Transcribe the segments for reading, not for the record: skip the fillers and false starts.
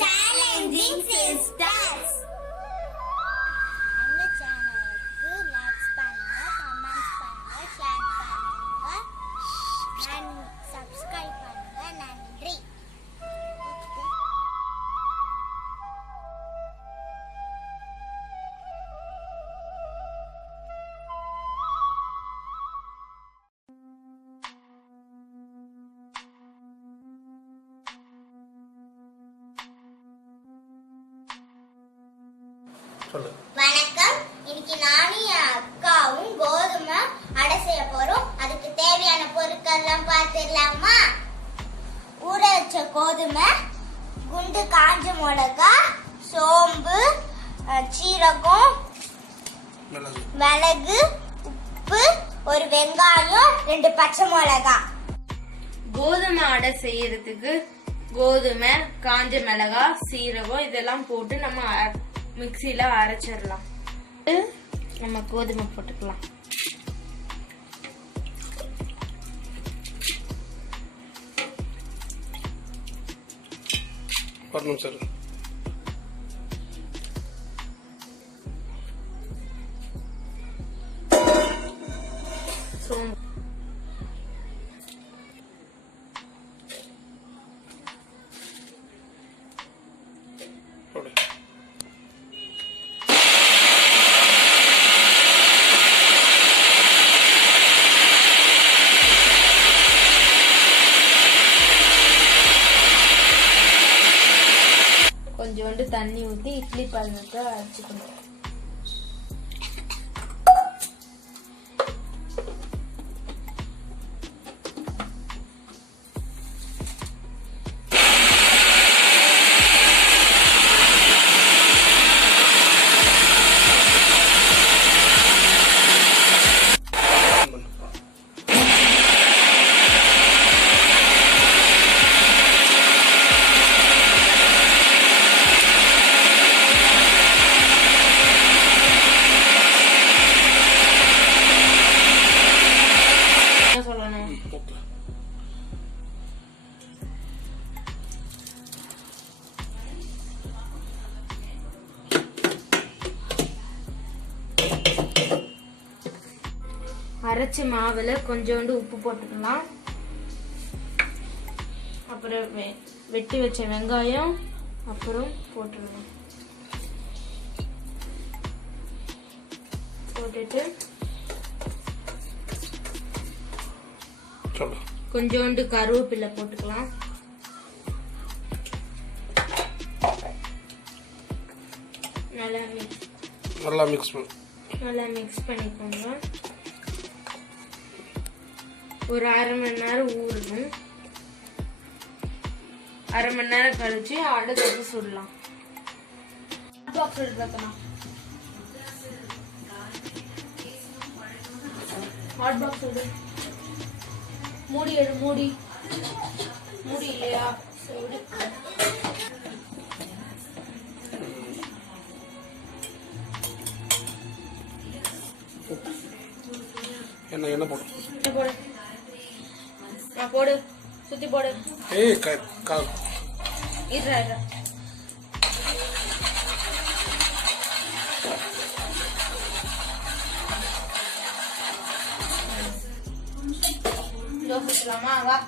Challenging Sisters. எங்க சேனலுக்கு like பண்ணுங்க, கமெண்ட்ஸ் பண்ணுங்க, ஷேர் பண்ணுங்க, and subscribe பண்ணுங்க. நன்றி. வணக்கம். இன்னைக்கு நானும் என் அக்காவும் கோதுமை அடை செய்ய போறோம். அதுக்கு தேவையான பொருட்கள் எல்லாம் பார்த்துடலாமா? ஊற வச்ச கோதுமை, குண்டு காஞ்ச மிளகாய், சோம்பு, சீரகம், மிளகு, உப்பு, ஒரு வெங்காயம், 2 பச்சை மிளகாய். கோதுமை அடை செய்யறதுக்கு கோதுமை, காஞ்ச மிளகாய், சீரகம் இதெல்லாம் போட்டு நம்ம மிக்சியில அரைச்சிடலாம். நம்ம கோதுமை போட்டுக்கலாம். சோம்பு, கொஞ்சோண்டு தண்ணி ஊற்றி இட்லி பதத்தை அரைச்சிக்கணும். அரைச்ச மாவுல கொஞ்சோண்டு உப்பு போட்டுக்கலாம். அப்புறம் வெட்டி வச்ச வெங்காயம் அப்புறம் போட்டுடலாம். போட்டுட்டு கொஞ்சோண்டு கருவேப்பிலை போட்டுக்கலாம். நல்லா மிக்ஸ் பண்ணிக்கோங்க. ஒரு அரை மணி நேரம் ஊறணும். அரை மணி நேரம் கழிச்சு அடை தட்டி சுடலாம். ஹாட் பாக்ஸ் எடு. மூடி எடு. மூடி இல்லையா? என்ன போடு போடு, சுத்தி போடு. இருடா யோசிக்கலாமா? வா.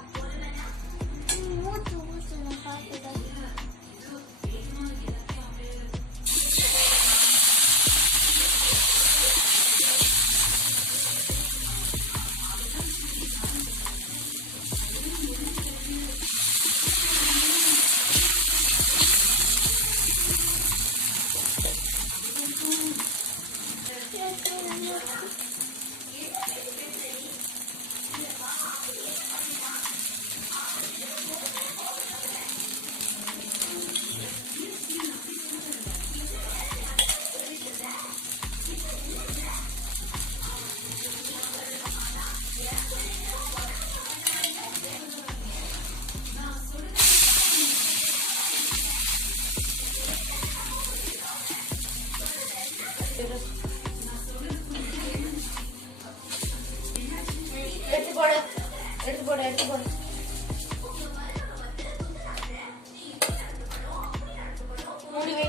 எடுத்து போடு. மூடி வை.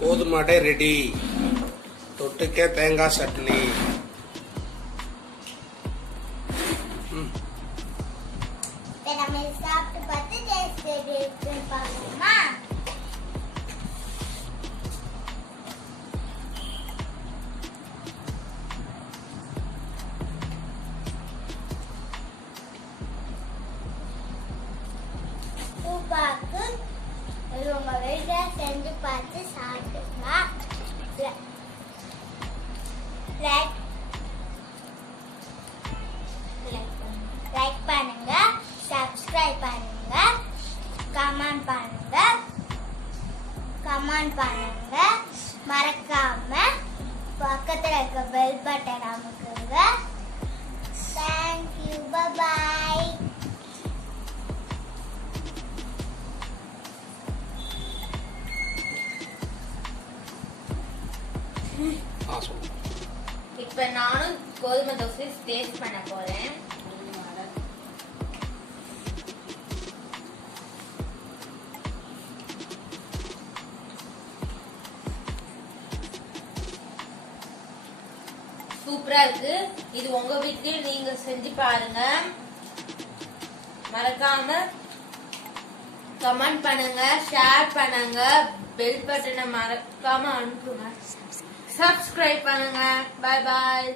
கோதுமை அடை ரெடி. தொட்டுக்க தேங்காய் சட்னி. இப்ப நம்ம இதை சாப்பிட்டு பார்த்து டேஸ்ட் எப்படி இருக்குன்னு பார்க்கணுமா? சூப்பாக்கு இது உங்க வீட்டுல செஞ்சு பார்த்து சாப்பிட்டுங்க. லைக் பண்ணுங்க, சப்ஸ்கிரைப் பண்ணுங்க, கமெண்ட் பண்ணுங்க, மறக்காம பக்கத்துல இருக்க பெல் பட்டன் அமுக்குங்க. தேங்க்யூ, பாய். இப்ப நானும் கோதுமை தோசை டேஸ்ட் பண்ண போறேன். சூப்பரா இருக்கு. இது உங்க வீட்லயும் நீங்க செஞ்சு பாருங்க. மறக்காம கமெண்ட் பண்ணுங்க, ஷேர் பண்ணுங்க, பெல் பட்டனை மறக்காம அனுப்புங்க, சப்ஸ்கிரைப் பண்ணுங்க. பாய் பாய்.